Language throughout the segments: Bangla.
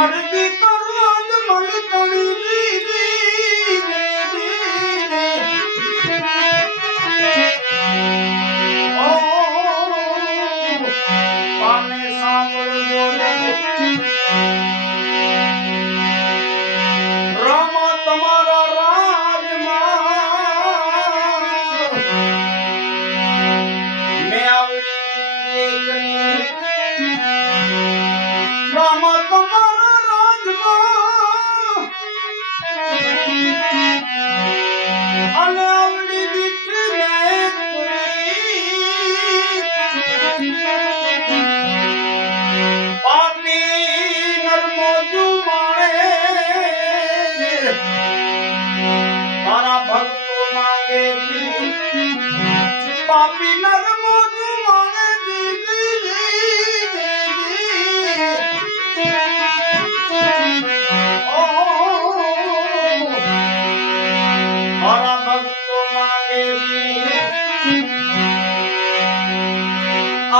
Hare Krishna. পাপিনার মধু মনে দিদি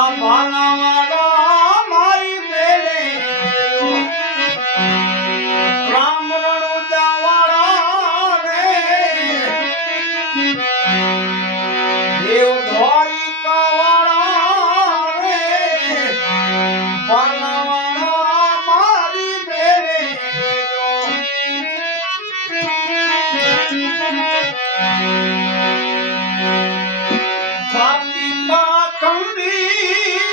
আমার ma cống đi.